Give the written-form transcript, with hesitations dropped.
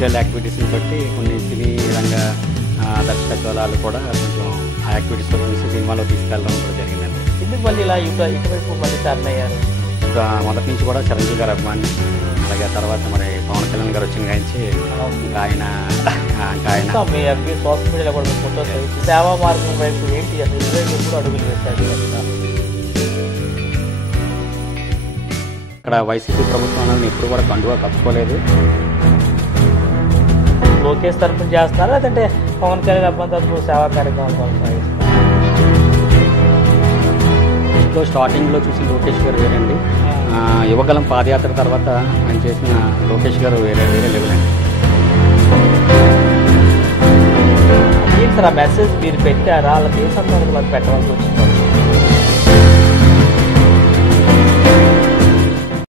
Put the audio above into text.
Cultural యాక్టివిటీస్ని బట్టి కొన్ని సినీ రంగ దర్శకత్వాలు కూడా కొంచెం ఆ యాక్టివిటీస్లో చూసి సినిమాలో తీసుకెళ్ళడం కూడా జరిగిందండి. ఎందుకు మళ్ళీ ఇలా ఇటువైపు మళ్ళీ టర్న్ అయ్యారు? ఇంకా మొదటి నుంచి కూడా చిరంజీవి గారు అభిమాని, అలాగే తర్వాత మరి పవన్ కళ్యాణ్ గారు వచ్చిన కాంచి ఇంకా ఆయన మీ అవి సోషల్ మీడియాలో కూడా ఫోటోస్ సేవా మార్గం వైపు ఏంటి అసలు ఇటువైపు ఎప్పుడు అడుగులు వేశారు? ఇక్కడ వైసీపీ ప్రభుత్వం అనేది ఎప్పుడు కూడా కండువా కప్పుకోలేదు. లోకేష్ తరఫున చేస్తున్నారు, లేదంటే పవన్ కళ్యాణ్ అభిమాన్ తరఫున సేవా కార్యక్రమాలు కొనసాగిస్తున్నారు? ఇంట్లో స్టార్టింగ్లో చూసిన లోకేష్ గారు వేరండి, యువగలం పాదయాత్ర తర్వాత ఆయన చేసిన లోకేష్ గారు వేరే లెవెల్ అండి. ఏంటి సార్ ఆ మెసేజ్ మీరు పెట్టారా? వాళ్ళకి ఏ సందర్భంలో పెట్టవలసి వచ్చింది?